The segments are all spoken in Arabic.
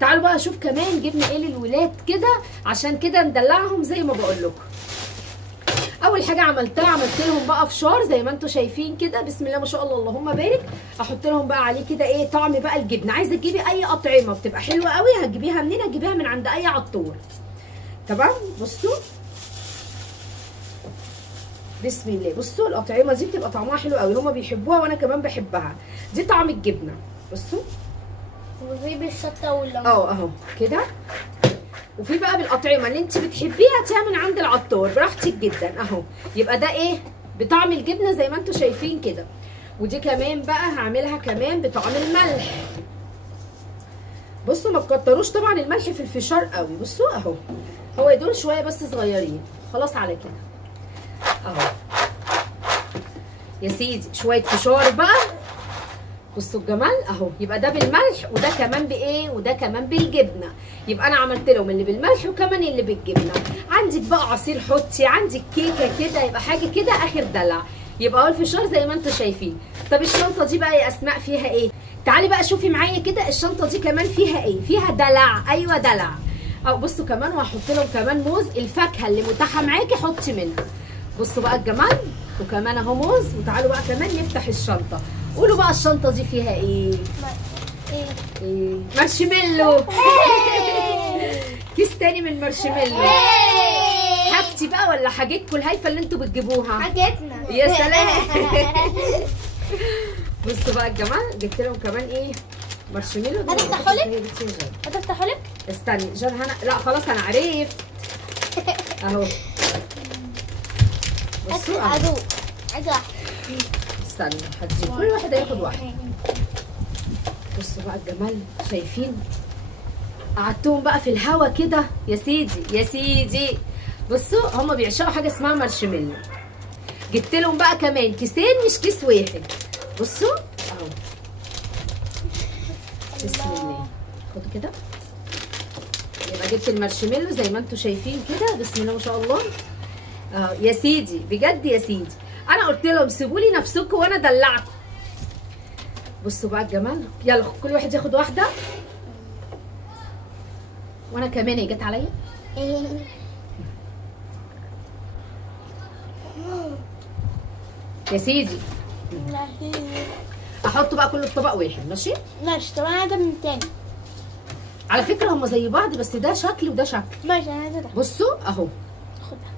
تعالوا بقى اشوف كمان جبنا ايه للولاد كده عشان كده ندلعهم زي ما بقول لكم. اول حاجه عملت لهم بقى فشار زي ما انتم شايفين كده، بسم الله ما شاء الله اللهم بارك. احط لهم بقى عليه كده ايه طعم بقى الجبنه. عايزه تجيبي اي اطعمه بتبقى حلوه قوي هتجيبيها منين؟ هتجيبيها من عند اي عطور. تمام. بصوا بسم الله، بصوا الاطعمه دي بتبقى طعمها حلو قوي، هما بيحبوها وانا كمان بحبها. دي طعم الجبنه. بصوا وفي بالشطه والليمون اهو كده. وفي بقى بالاطعمه اللي انت بتحبيها هاتيها من عند العطار براحتك جدا اهو. يبقى ده ايه بطعم الجبنه زي ما انتم شايفين كده. ودي كمان بقى هعملها كمان بطعم الملح. بصوا ما تكتروش طبعا الملح في الفشار قوي. بصوا اهو هو يدول شويه بس صغيرين خلاص على كده اهو يا سيدي. شويه فشار بقى. بصوا الجمال اهو. يبقى ده بالملح وده كمان بايه وده كمان بالجبنه. يبقى انا عملت لهم اللي بالملح وكمان اللي بالجبنه. عندك بقى عصير حطي، عندك كيكه كده، يبقى حاجه كده اخر دلع. يبقى هو الفشار زي ما انتم شايفين. طب الشنطه دي بقى يا اسماء فيها ايه؟ تعالي بقى شوفي معايا كده الشنطه دي كمان فيها ايه؟ فيها دلع. ايوه دلع. او بصوا كمان وهحط لهم كمان موز. الفاكهه اللي متاحه معاكي حطي منها. بصوا بقى الجمال. وكمان اهو موز. وتعالوا بقى كمان نفتح الشنطه. قولوا بقى الشنطه دي فيها ايه؟ ايه مارشميلو. كيس تاني من مارشميلو. حاجتي بقى ولا حاجتكم الهايفه اللي انتوا بتجيبوها؟ حاجتنا. يا سلام. بصوا بقى الجمال جبت لهم كمان ايه مارشميلو. هتفتحوا لك؟ هتفتحوا لك؟ استني جار هنا. لا خلاص انا عرفت اهو. بصوا اهو. عايزه واحده. استني هدي كل واحد هياخد واحده. بصوا بقى الجمال شايفين. قعدتهم بقى في الهوا كده يا سيدي يا سيدي. بصوا هما بيعشقوا حاجه اسمها مارشميلو. جبت لهم بقى كمان كيسين مش كيس واحد. بصوا اهو. بسم الله. خدوا كده. يبقى جبت المارشميلو زي ما انتم شايفين كده. بسم الله ما شاء الله اهو يا سيدي بجد يا سيدي. انا قلت لهم سيبوا لي نفسكم وانا ادلعكم. بصوا بقى الجمال. يلا كل واحد ياخد واحده. وانا كمان هي جت عليا. يا سيدي احطه بقى كله في طبق واحد. ماشي ماشي. طب انا عايزه من تاني. على فكره هم زي بعض بس ده شكل وده شكل. ماشي انا عايزه ده. بصوا اهو. خدها.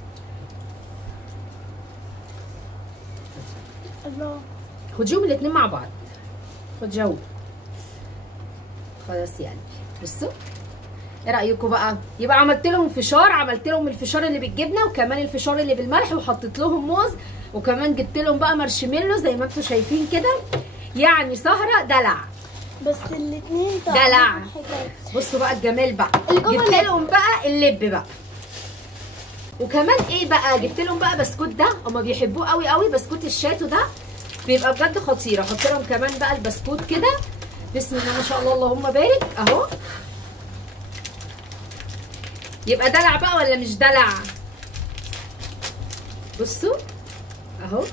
الله. خديهم الاثنين مع بعض. خد جو. خلاص يعني. بصوا ايه رايكم بقى؟ يبقى عملت لهم فشار. عملت لهم الفشار اللي بالجبنه وكمان الفشار اللي بالملح وحطيت لهم موز وكمان جبت لهم بقى مارشميلو زي ما انتم شايفين كده. يعني سهره دلع. بس الاثنين دلع. بصوا بقى الجمال بقى. جبت لهم بقى اللب بقى. وكمان ايه بقى؟ جبت لهم بقى بسكوت. ده هما بيحبوه قوي قوي. بسكوت الشاتو ده بيبقى بجد خطير. احط لهم كمان بقى البسكوت كده. بسم الله ما شاء الله اللهم بارك اهو. يبقى دلع بقى ولا مش دلع؟ بصوا اهو.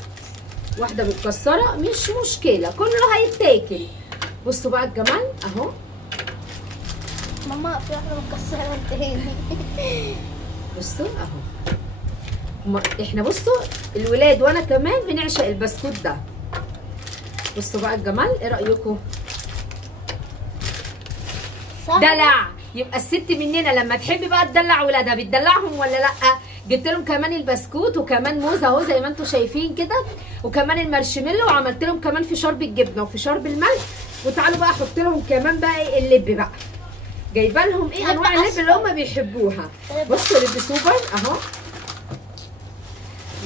واحده متكسره مش مشكله كله هيتاكل. بصوا بقى الجمال اهو. ماما في واحده متكسره تاني. بصوا اهو. احنا بصوا الولاد وانا كمان بنعشق البسكوت ده. بصوا بقى الجمال. ايه رايكم؟ دلع. يبقى الست مننا لما تحب بقى تدلع ولادها بتدلعهم ولا لا؟ جبت لهم كمان البسكوت وكمان موز اهو زي ما انتم شايفين كده وكمان المارشميلو وعملت لهم كمان فشار بالجبنه وفشار بالملح. وتعالوا بقى احط لهم كمان بقى ايه اللب بقى. جايبه لهم ايه انواع اللب اللي هم بيحبوها. بصوا لب سوبر اهو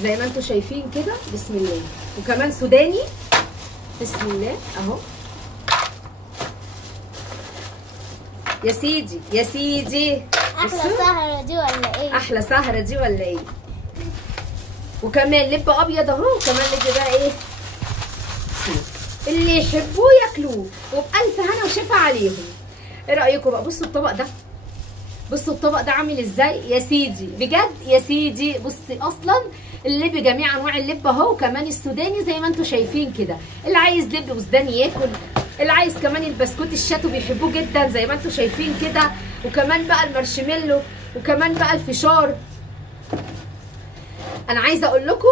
زي ما انتم شايفين كده. بسم الله. وكمان سوداني. بسم الله اهو يا سيدي يا سيدي. احلى سهره دي ولا ايه؟ احلى سهره دي ولا ايه؟ وكمان لب ابيض اهو وكمان لب بقى ايه اللي يحبوه ياكلوه وبألف هنا وشفا عليهم. ايه رايكم بقى؟ بصوا الطبق ده. بصوا الطبق ده عامل ازاي يا سيدي بجد يا سيدي. بصي اصلا اللب جميع انواع اللب اهو وكمان السوداني زي ما انتم شايفين كده. اللي عايز لب وسوداني ياكل اللي عايز كمان البسكوت الشاتو بيحبوه جدا زي ما انتم شايفين كده، وكمان بقى المارشميلو، وكمان بقى الفشار. انا عايزه اقول لكم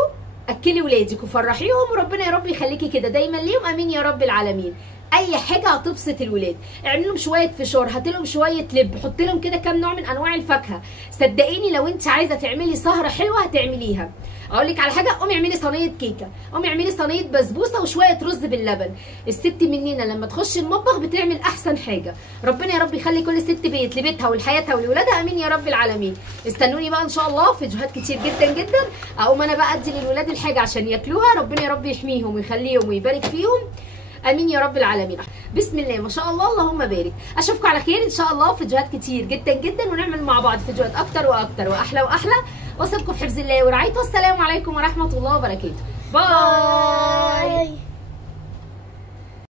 اكلي ولادك وفرحيهم، وربنا يا رب يخليكي كده دايما ليهم، امين يا رب العالمين. اي حاجه هتبسط الولاد، اعملي لهم شويه فشار، هاتي لهم شويه لب، حطي لهم كده كام نوع من انواع الفاكهه. صدقيني لو انت عايزه تعملي سهره حلوه هتعمليها. اقول لك على حاجه، قومي اعملي صينيه كيكه، قومي اعملي صينيه بسبوسه وشويه رز باللبن. الست مننا لما تخش المطبخ بتعمل احسن حاجه. ربنا يا رب يخلي كل ست بيت لبيتها ولحياتها ولولادها، امين يا رب العالمين. استنوني بقى ان شاء الله في فيديوهات كتير جدا جدا، اقوم انا بقى ادي للولاد الحاجه عشان ياكلوها. ربنا يا رب يحميهم ويخليهم ويبارك فيهم، امين يا رب العالمين. بسم الله ما شاء الله اللهم بارك. اشوفكم على خير ان شاء الله في فيديوهات كتير جدا جدا، ونعمل مع بعض فيديوهات اكتر واكتر واحلى واحلى. واسيبكم في حفظ الله ورعايته. السلام عليكم ورحمه الله وبركاته. باي.